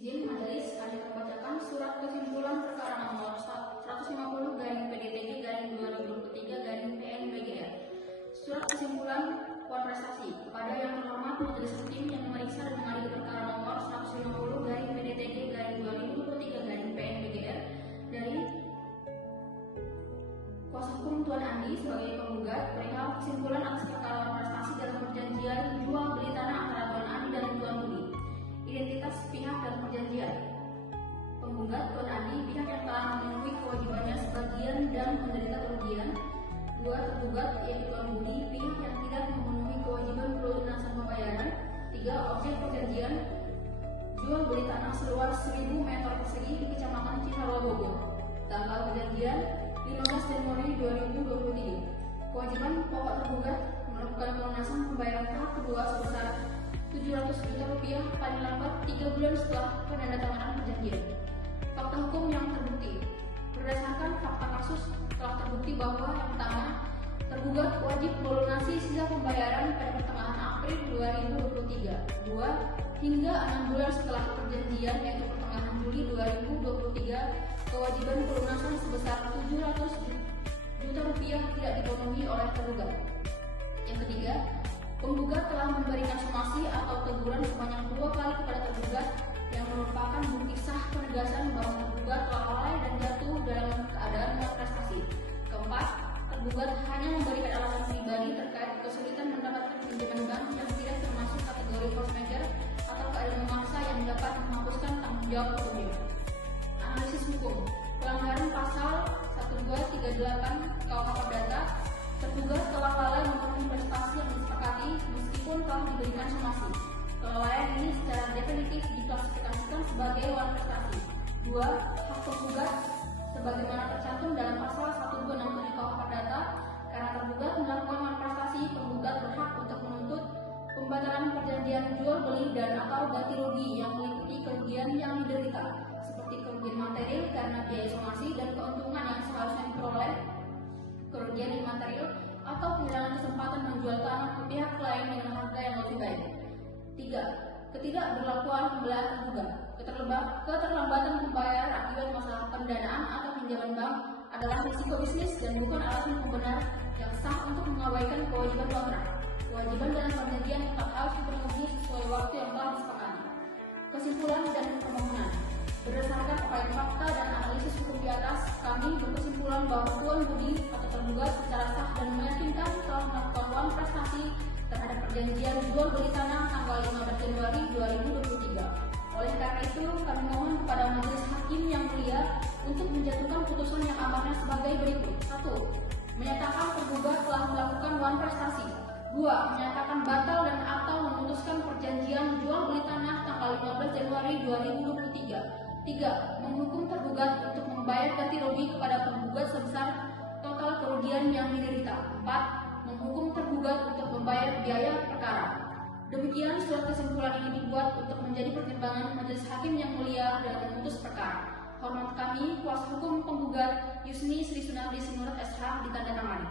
Izin majelis, kami membacakan surat kesimpulan perkara nomor 150/PDTG/2023/PN-BGR. Surat kesimpulan Puan Prestasi kepada yang terhormat Majelis Hakim yang memeriksa dan mengadili perkara nomor 150/PDTG/2023/PN-BGR dari kuasa hukum Tuan Andi sebagai penggugat perihal kesimpulan atas perkara Puan Prestasi dalam perjanjian jual beli tanah antara Tuan Andi dan Tuan Budi. Identitas pihak dan perjanjian. Penggugat Tuan Andi, pihak yang telah memenuhi kewajibannya sebagian dan menderita kerugian. 2. Tergugat yaitu Tuan Budi, pihak yang tidak memenuhi kewajiban pelunasan pembayaran. 3. Objek perjanjian jual beli tanah seluas 1000 meter persegi di Kecamatan Ciharua, Bogor. Tanggal perjanjian 15 Januari 2023. Kewajiban pokok tergugat melakukan pelunasan pembayaran tahap kedua sebesar Rp700 juta paling lambat 3 bulan setelah penandatanganan perjanjian. Fakta hukum yang terbukti. Berdasarkan fakta kasus telah terbukti bahwa yang pertama, tergugat wajib melunasi sisa pembayaran pada pertengahan April 2023. 2. Hingga 6 bulan setelah perjanjian yaitu pertengahan Juli 2023, kewajiban pelunasan sebesar Rp700 juta tidak dipenuhi oleh tergugat. Yang ketiga, penggugat telah memberikan somasi atau teguran sebanyak 2 kali kepada tergugat yang merupakan bukti sah penegasan bahwa tergugat telah lalai dan jatuh dalam keadaan prestasi. Keempat, tergugat hanya memberikan alasan pribadi terkait kesulitan mendapatkan pinjaman bank yang tidak termasuk kategori force majeure atau keadaan memaksa yang dapat menghapuskan tanggung jawab hukumnya. Analisis hukum. Pelanggaran pasal 1238 KUH Perdata. Tergugat telah lalai memenuhi prestasi yang disepakati meskipun telah diberikan somasi. Kelalaian ini secara definitif diklasifikasikan sebagai lalai prestasi. 2. Hak tergugat sebagaimana tercantum dalam pasal 1267 KUH Perdata. Karena tergugat melakukan malprestasi, penggugat berhak untuk menuntut pembatalan perjanjian jual beli dan atau ganti rugi yang meliputi kerugian yang diderita, seperti kerugian material karena biaya somasi dan keuntungan yang seharusnya diperoleh, kerugian imaterial atau kehilangan kesempatan menjual tanah ke pihak lain dengan harga yang lebih baik. 3. Ketidakberlakuan pembelian tergugat. Keterlambatan pembayaran akibat masalah pendanaan atau pinjaman bank adalah risiko bisnis dan bukan alasan pembenar yang sah untuk mengabaikan kewajiban kontrak. Kewajiban dalam perjanjian tetap harus dipenuhi sesuai waktu yang telah disepakati. Kesimpulan dan permohonan. Berdasarkan upaya fakta dan analisis hukum di atas, kami berkesimpulan bahwa Tuan Budi atau tergugat secara sah dan meyakinkan telah melakukan uang prestasi terhadap perjanjian jual beli tanah tanggal 15 Januari 2023. Oleh karena itu, kami mohon kepada Majelis Hakim yang mulia untuk menjatuhkan putusan yang amanah sebagai berikut. 1. Menyatakan tergugat telah melakukan uang prestasi. 2. Menyatakan batal dan atau memutuskan perjanjian jual beli tanah tanggal 15 Januari 2023. 3. Menghukum tergugat untuk membayar ganti rugi kepada penggugat sebesar total kerugian yang diderita. 4. Menghukum tergugat untuk membayar biaya perkara. Demikian surat kesimpulan ini dibuat untuk menjadi pertimbangan Majelis Hakim yang mulia dalam memutus perkara. Hormat kami, kuasa hukum penggugat Yusni Sri Sunardi Sinurat SH ditandatangani.